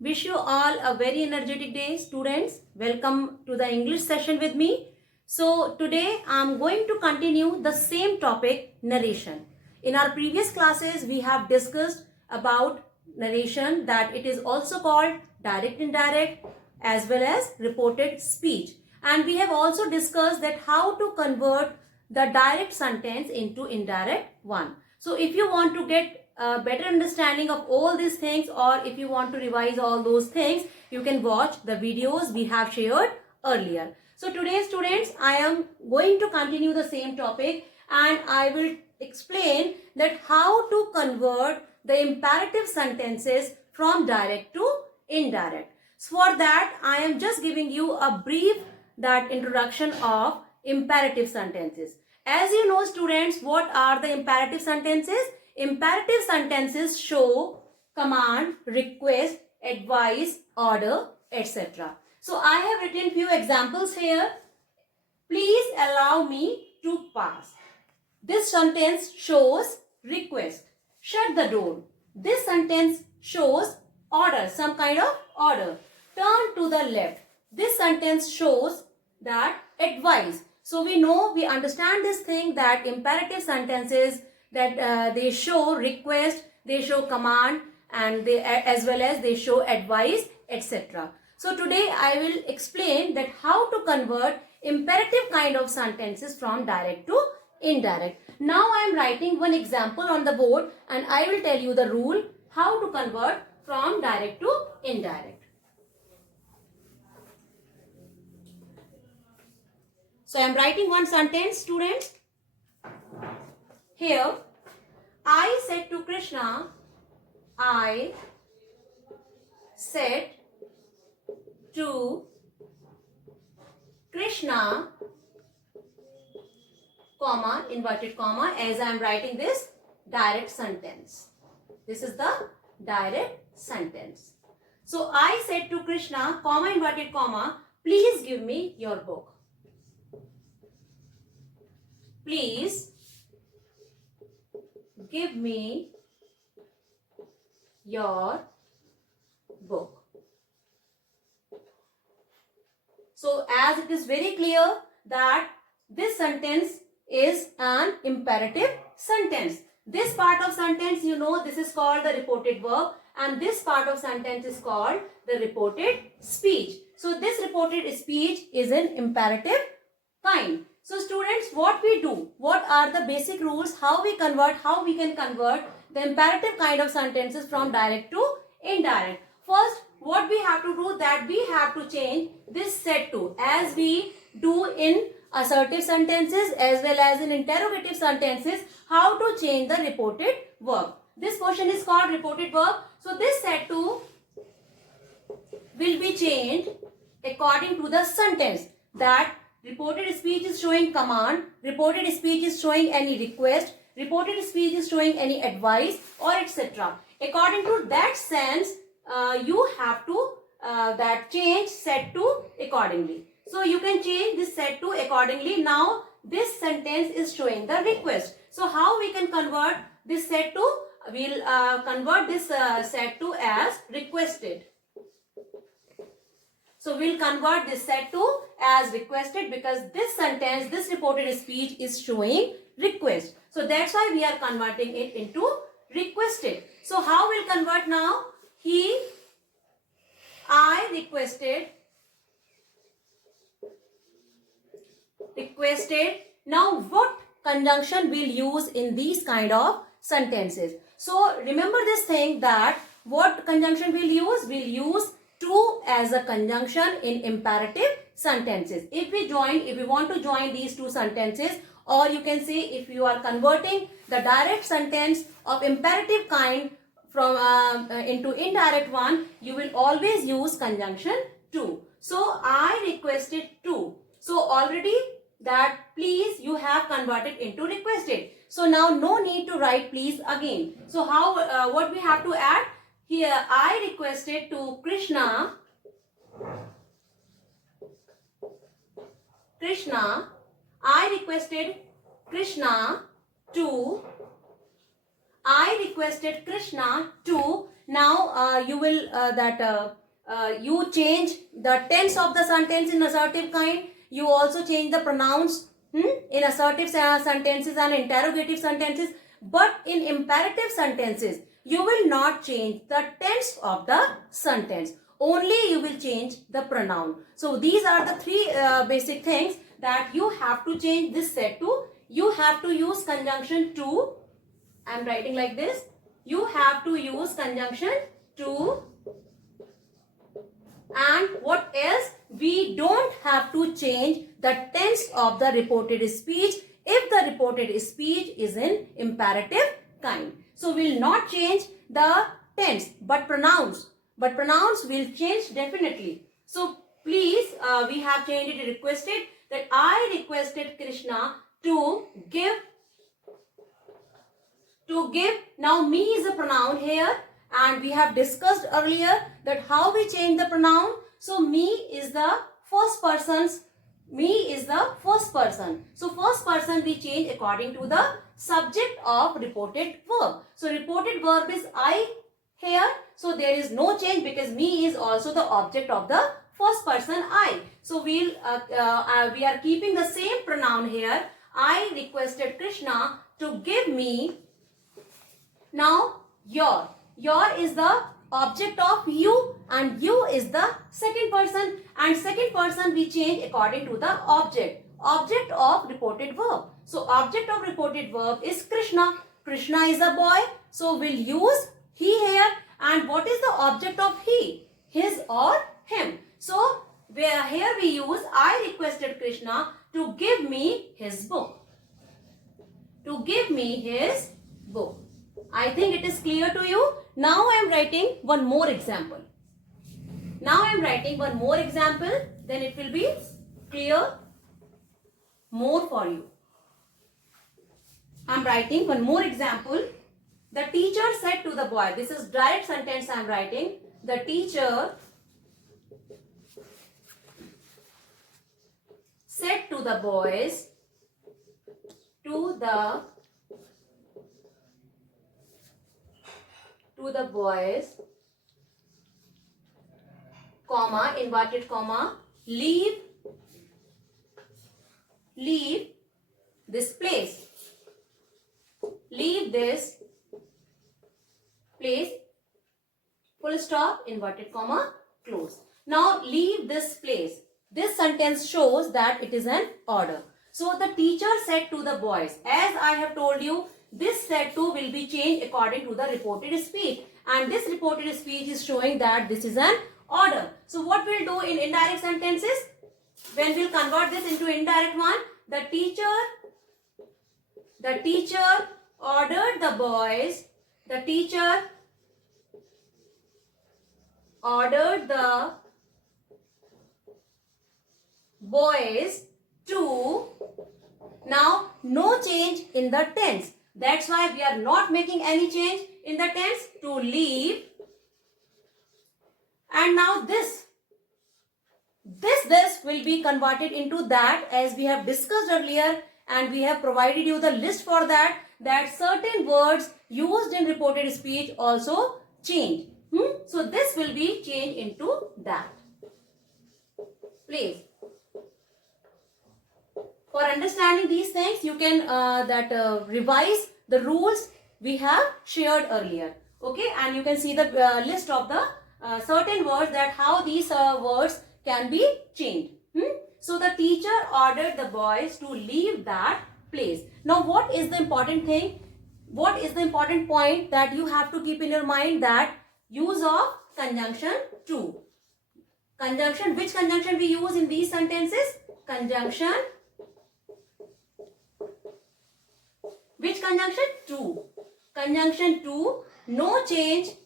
Wish you all a very energetic day, students. Welcome to the English session with me. So today I'm going to continue the same topic, narration. In our previous classes, we have discussed about narration, that it is also called direct indirect as well as reported speech. And we have also discussed that how to convert the direct sentence into indirect one. So if you want to get a better understanding of all these things, or if you want to revise all those things, you can watch the videos we have shared earlier. So today, students, I am going to continue the same topic, and I will explain that how to convert the imperative sentences from direct to indirect. So for that, I am just giving you a brief that introduction of imperative sentences. As you know, students, what are the imperative sentences? Imperative sentences show command, request, advice, order, etc. So I have written few examples here. Please allow me to pass. This sentence shows request. Shut the door. This sentence shows order, some kind of order. Turn to the left. This sentence shows that advice. So we understand this thing, that imperative sentences, that they show request, they show command, and they as well as they show advice, etc. So today I will explain that how to convert imperative kind of sentences from direct to indirect. Now I am writing one example on the board, and I will tell you the rule how to convert from direct to indirect. So I am writing one sentence, students. Here, I said to Krishna, I said to Krishna, comma, inverted comma, as I am writing this direct sentence. This is the direct sentence. So I said to Krishna, comma, inverted comma, please give me your book. Please give me your book. So as it is very clear that this sentence is an imperative sentence. This part of sentence, this is called the reported verb, and this part of sentence is called the reported speech. So this reported speech is an imperative kind. So students, what we do, what are the basic rules, how we can convert the imperative kind of sentences from direct to indirect. First, what we have to do, that we have to change this said to, as we do in assertive sentences as well as in interrogative sentences, how to change the reported verb. This portion is called reported verb. So this said to will be changed according to the sentence, that reported speech is showing command, reported speech is showing any request, reported speech is showing any advice, or etc. According to that sense, you have to that change said to accordingly. So you can change this said to accordingly. Now this sentence is showing the request. So how we can convert this said to? We'll convert this said to as requested. So we'll convert this said to as requested, because this sentence, this reported speech is showing request. So that's why we are converting it into requested. So how we'll convert now? I requested. Now what conjunction we'll use in these kind of sentences? So remember this thing, that what conjunction we'll use? We'll use to as a conjunction in imperative sentences. If we want to join these two sentences, or you can say if you are converting the direct sentence of imperative kind from into indirect one, you will always use conjunction to. So I requested to. So already that please you have converted into requested. So now no need to write please again. So how what we have to add? Here, I requested to Krishna, I requested Krishna to, I requested Krishna to, now you will you change the tense of the sentence in assertive kind. You also change the pronouns in assertive sentences and interrogative sentences. But in imperative sentences, you will not change the tense of the sentence. Only you will change the pronoun. So these are the three basic things that you have to change this set to. You have to use conjunction to. I am writing like this. You have to use conjunction to. And what else? We don't have to change the tense of the reported speech if the reported speech is in imperative kind. So we will not change the tense, but pronouns will change definitely. So please, we have changed it, requested, that I requested Krishna to give. Now me is a pronoun here, and we have discussed earlier that how we change the pronoun. So me is the first person. So first person we change according to the subject of reported verb. So reported verb is I here. So there is no change because me is also the object of the first person I. So we are keeping the same pronoun here. I requested Krishna to give me. Now your is the object of you, and you is the second person, and second person we change according to the object of reported verb. So object of reported verb is Krishna. Krishna is a boy, so we'll use he here. And what is the object of he? His or him. So here we use I requested Krishna to give me his book. I think it is clear to you. Now I am writing one more example. Then it will be clear more for you. I am writing one more example. The teacher said to the boy. This is direct sentence I am writing. The teacher said to the boys, comma, inverted comma, leave this place. Leave this place, full stop, inverted comma, close. Now leave this place. This sentence shows that it is an order. So the teacher said to the boys. As I have told you, this said to will be changed according to the reported speech. And this reported speech is showing that this is an order. So what we'll do in indirect sentences? When we'll convert this into indirect one, the teacher ordered the boys. The teacher ordered the boys to. Now no change in the tense. That's why we are not making any change in the tense. To leave. And now this will be converted into that, as we have discussed earlier, and we have provided you the list for that certain words used in reported speech also change. So this will be changed into that. Please. For understanding these things, you can revise the rules we have shared earlier. Okay, and you can see the list of the certain words, that how these words can be changed. So the teacher ordered the boys to leave that place. Now what is the important thing? What is the important point that you have to keep in your mind? That use of conjunction to. Conjunction, which conjunction we use in these sentences? Conjunction. Which conjunction? To. Conjunction to. No change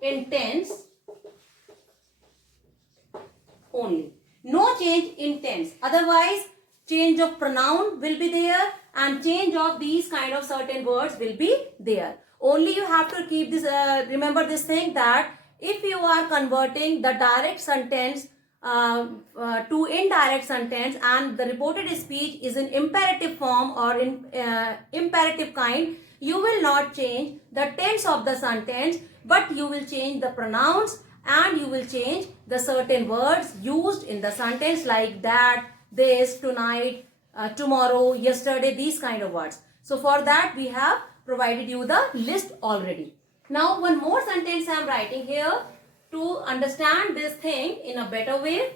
in tense only. No change in tense. Otherwise, change of pronoun will be there and change of these kind of certain words will be there. Only you have to keep this, remember this thing, that if you are converting the direct sentence to indirect sentence and the reported speech is in imperative form or in imperative kind, you will not change the tense of the sentence, but you will change the pronouns and you will change the certain words used in the sentence like that, this, tonight, tomorrow, yesterday, these kind of words. So for that we have provided you the list already. Now one more sentence I am writing here to understand this thing in a better way.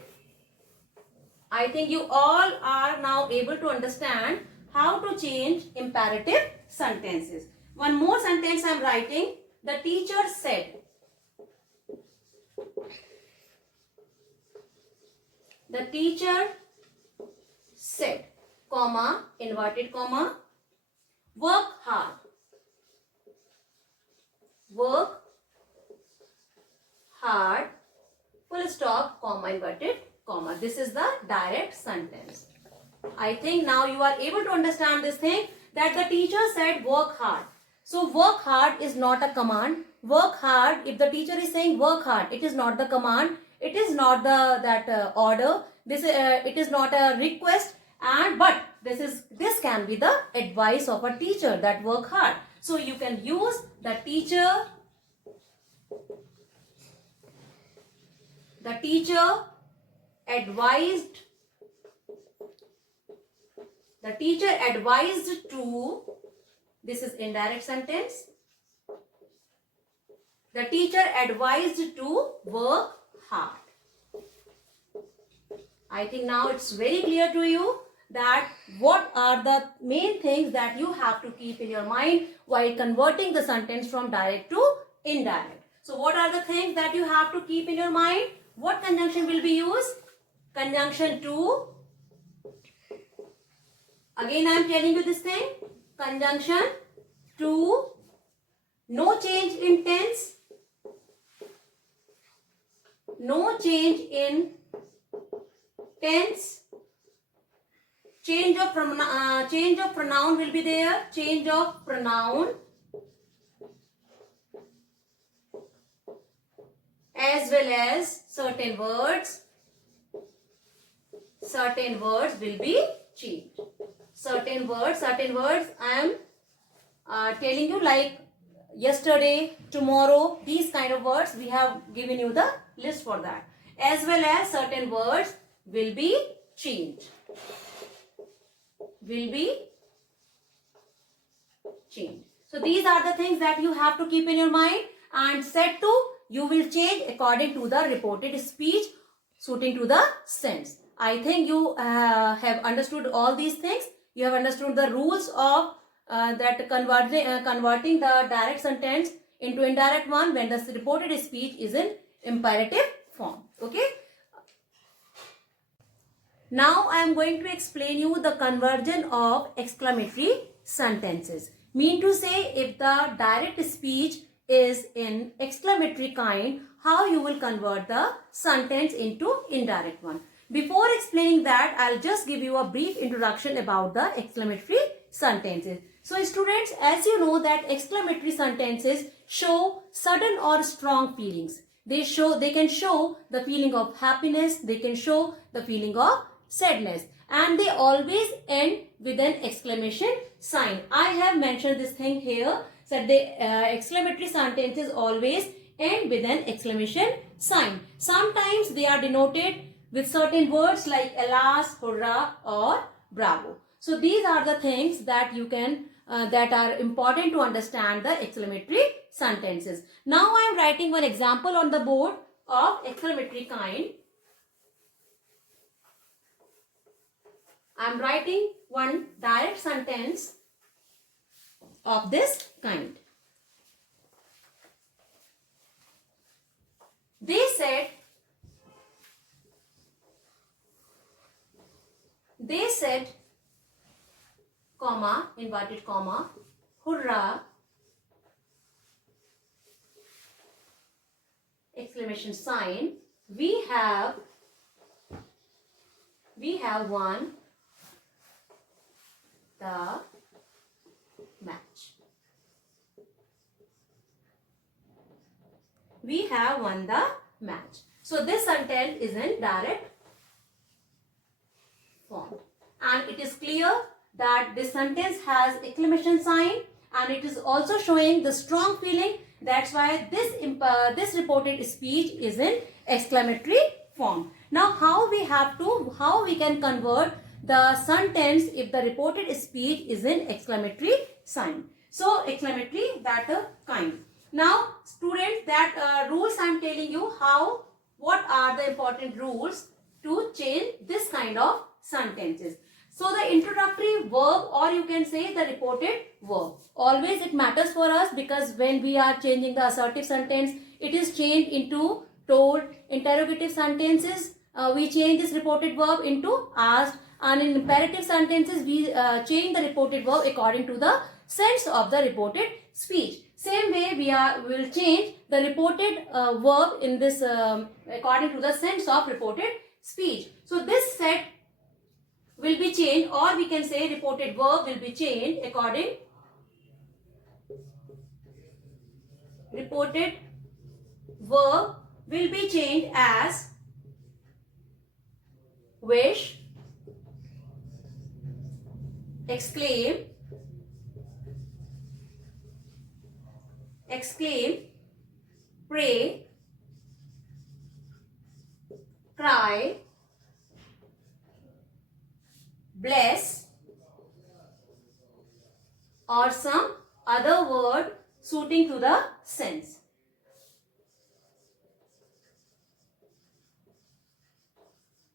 I think you all are now able to understand how to change imperative sentences. One more sentence I am writing. The teacher said. The teacher said, comma, inverted comma, work hard. Work hard, full stop, comma, inverted comma. This is the direct sentence. I think now you are able to understand this thing, that the teacher said work hard. So work hard is not a command. Work hard, if the teacher is saying work hard, it is not the command. It is not the order. It is not a request. But this can be the advice of a teacher, that work hard. So you can use the teacher. The teacher advised. The teacher advised to. This is indirect sentence. The teacher advised to work hard. I think now it's very clear to you that what are the main things that you have to keep in your mind while converting the sentence from direct to indirect. So what are the things that you have to keep in your mind? What conjunction will be used? Conjunction to. Again I am telling you this thing. Conjunction to. No change in tense. No change in tense. Change of pronoun will be there. Change of pronoun. As well as certain words. Certain words will be changed. Certain words I am telling you, like yesterday, tomorrow, these kind of words we have given you the list for that. As well as certain words will be changed. Will be changed. So these are the things that you have to keep in your mind. And set to, you will change according to the reported speech suiting to the sense. I think you have understood all these things. You have understood the rules of converting the direct sentence into indirect one when the reported speech is in imperative form. Okay. Now I am going to explain you the conversion of exclamatory sentences. Mean to say, if the direct speech is in exclamatory kind, how you will convert the sentence into indirect one. Before explaining that, I'll just give you a brief introduction about the exclamatory sentences. So students, as you know that exclamatory sentences show sudden or strong feelings. They can show the feeling of happiness, they can show the feeling of sadness, and they always end with an exclamation sign. I have mentioned this thing here, that the exclamatory sentences always end with an exclamation sign. Sometimes they are denoted with certain words like alas, hurrah or bravo. So these are the things that you can that are important to understand the exclamatory sentences. Now I am writing one example on the board of exclamatory kind. I am writing one direct sentence of this kind. They said, comma, inverted comma, hurrah, exclamation sign, we have won the match. We have won the match. So this sentence is in direct form. And it is clear that this sentence has exclamation sign, and it is also showing the strong feeling. That's why this reported speech is in exclamatory form. Now how we can convert the sentence if the reported speech is in exclamatory sign. So exclamatory, that kind. Now students, that rules I am telling you, what are the important rules to change this kind of sentences. So the introductory verb, or you can say the reported verb, always it matters for us, because when we are changing the assertive sentence, it is changed into told. Interrogative sentences, we change this reported verb into asked, and in imperative sentences we change the reported verb according to the sense of the reported speech. Same way we will change the reported verb in this according to the sense of reported speech. So this set will be changed, or we can say reported verb will be changed according. Reported verb will be changed as wish, exclaim, pray, cry, bless, or some other word suiting to the sense.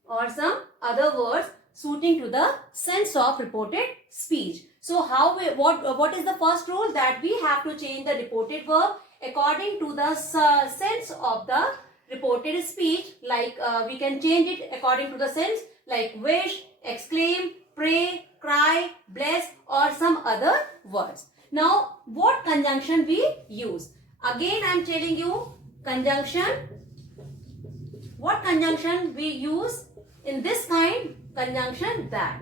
Or some other words suiting to the sense of reported speech. So what is the first rule? That we have to change the reported verb according to the sense of the reported speech. Like we can change it according to the sense, like wish, exclaim, pray, cry, bless, or some other words. Now what conjunction we use? Again I am telling you conjunction. What conjunction we use in this kind? Conjunction that.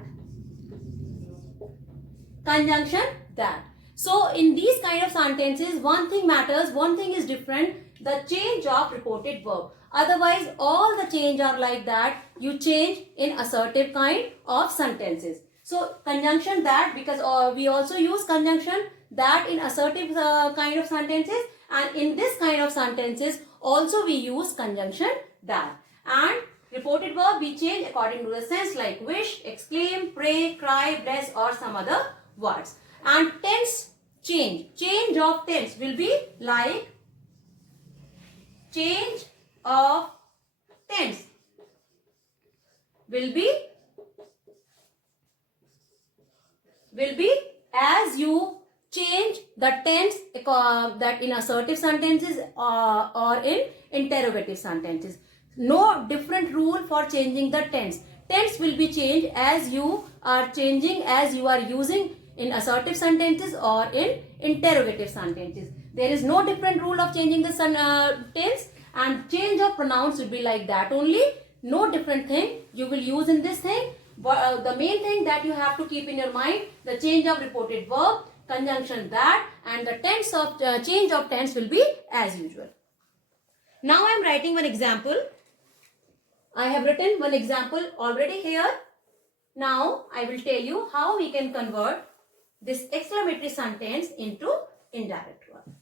Conjunction that. So in these kind of sentences, one thing matters, one thing is different, the change of reported verb. Otherwise all the change are like that, you change in assertive kind of sentences. So conjunction that, because we also use conjunction that in assertive kind of sentences, and in this kind of sentences also we use conjunction that. And reported verb we change according to the sense, like wish, exclaim, pray, cry, bless, or some other words. And tense change of tense will be like change of tense will be as you change the tense that in assertive sentences or in interrogative sentences. No different rule for changing the tense. Tense will be changed as you are changing, as you are using in assertive sentences or in interrogative sentences. There is no different rule of changing the tense, and change of pronouns will be like that only. No different thing you will use in this thing. But the main thing that you have to keep in your mind, the change of reported verb, conjunction that, and the tense of change of tense will be as usual. Now I am writing one example. I have written one example already here. Now I will tell you how we can convert this exclamatory sentence into indirect verb.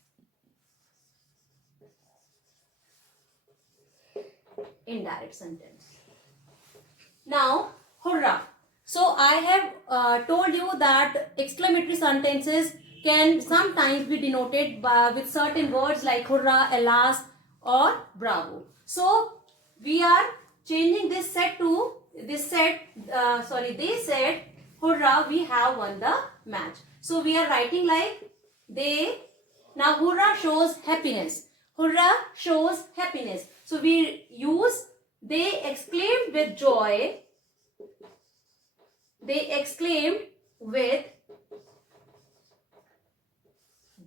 Indirect sentence. Now, hurrah. So I have told you that exclamatory sentences can sometimes be denoted with certain words like hurrah, alas, or bravo. So we are changing this set to this set. They said hurrah, we have won the match. So we are writing like they. Now hurrah shows happiness. Hurrah shows happiness. So we use they exclaimed with joy. They exclaimed with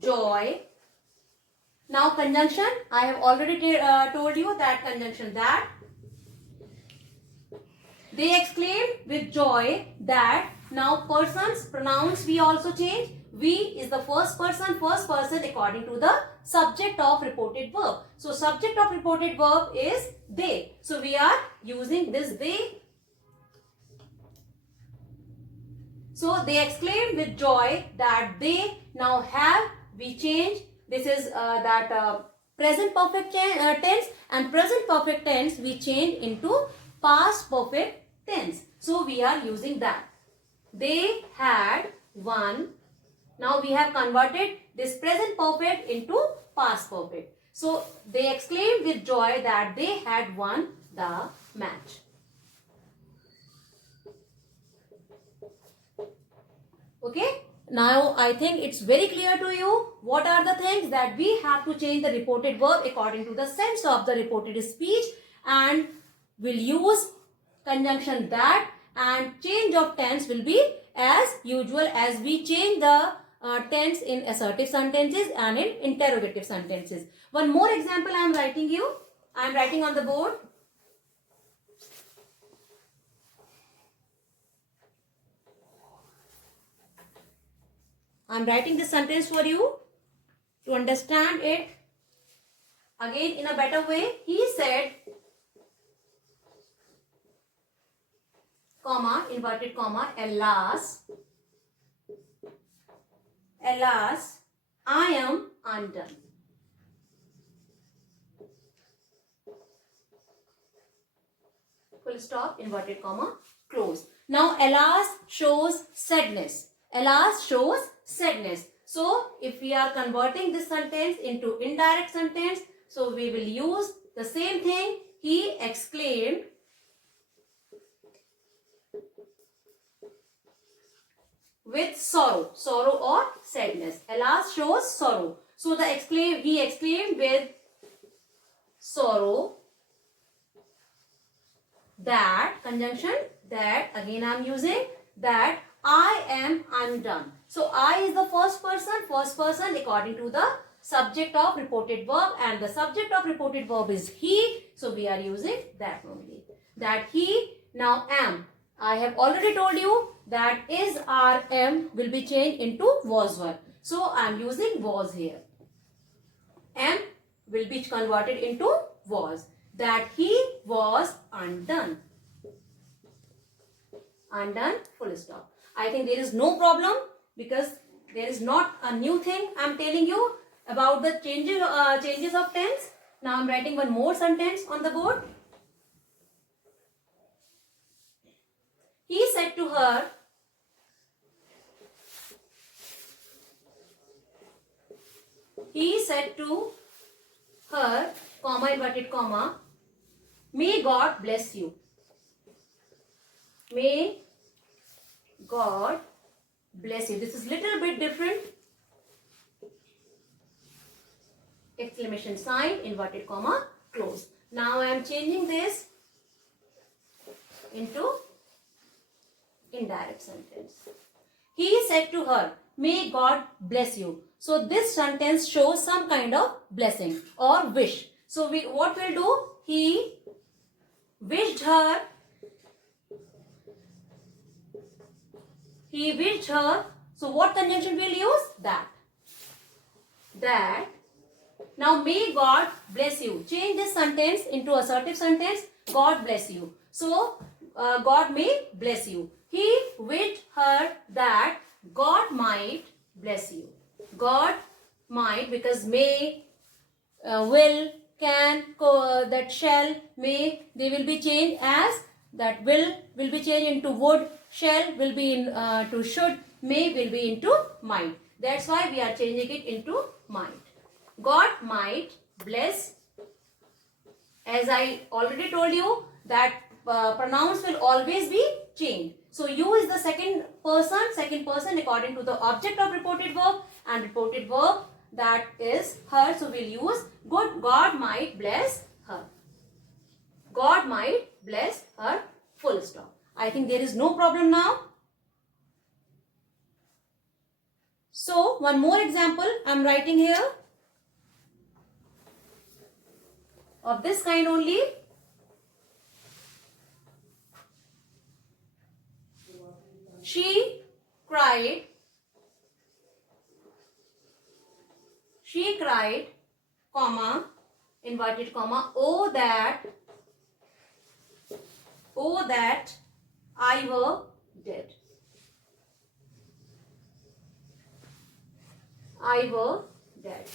joy. Now conjunction, I have already told you that conjunction that. They exclaimed with joy that. Now persons, pronouns we also change. we is the first person according to the subject of reported verb. So subject of reported verb is they. So we are using this they. So they exclaimed with joy that they now have, we change, this is present perfect tense, and present perfect tense we change into past perfect tense. So we are using that. They had won. Now we have converted this present perfect into past perfect. So they exclaimed with joy that they had won the match. Okay. Now I think it's very clear to you what are the things that we have to change the reported verb according to the sense of the reported speech, and we'll use conjunction that, and change of tense will be as usual as we change the tense in assertive sentences and in interrogative sentences. One more example I am writing you. I am writing on the board. I am writing this sentence for you to understand it again in a better way. He said, comma, inverted comma, alas, I am undone. Full stop, inverted comma, close. Now, alas shows sadness. Alas shows sadness. So, if we are converting this sentence into indirect sentence, so we will use the same thing. He exclaimed, with sorrow, sorrow or sadness. Alas shows sorrow. So, he exclaimed with sorrow that, conjunction that, again I am using that, I am undone. So I is the first person according to the subject of reported verb, and the subject of reported verb is he. So we are using that only. That he. Now am. I have already told you that is or am will be changed into was verb. So I am using was here. Am will be converted into was. That he was undone. Undone, full stop. I think there is no problem because there is not a new thing I am telling you about the changes of tense. Now I am writing one more sentence on the board. He said to her, comma, inverted comma, may God bless you. May God bless you. This is little bit different. Exclamation sign, inverted comma, close. Now I am changing this into indirect sentence. He said to her, may God bless you. So this sentence shows some kind of blessing or wish. So what we'll do? He wished her. He wished her. So what conjunction we'll use? That. That. Now may God bless you. Change this sentence into assertive sentence. God bless you. So God may bless you. He wished her that God might bless you. God might, because may, will, can, that shall, may, they will be changed as that will be changed into would, shall will be to should, may will be into might. That's why we are changing it into might. God might bless. As I already told you that pronouns will always be changed. So you is the second person according to the object of reported verb, and reported verb that is her. So we'll use God might bless her. God might bless her, full stop. I think there is no problem now. So one more example I am writing here of this kind only. She cried She cried, comma, inverted comma, oh that I were dead. I were dead.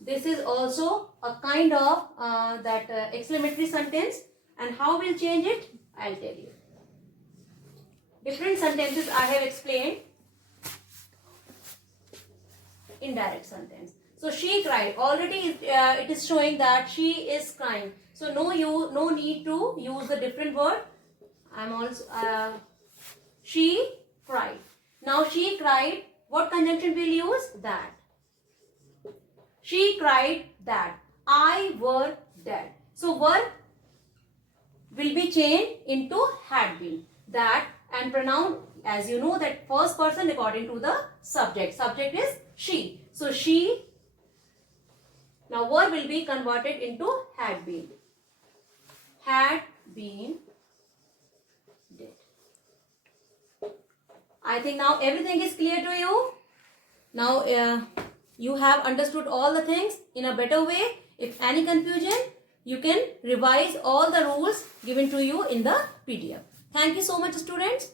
This is also a kind of exclamatory sentence, and how we'll change it, I'll tell you. Different sentences I have explained. Indirect sentence. So she cried. Already it is showing that she is crying. So no need to use the different word. I'm also she cried. Now she cried. What conjunction will use? That. She cried that I were dead. So were will be changed into had been. That, and pronoun, as you know, that first person according to the subject. Subject is she. So she. Now were will be converted into had been. Had been dead. I think now everything is clear to you. Now you have understood all the things in a better way. If any confusion, you can revise all the rules given to you in the PDF. Thank you so much, students.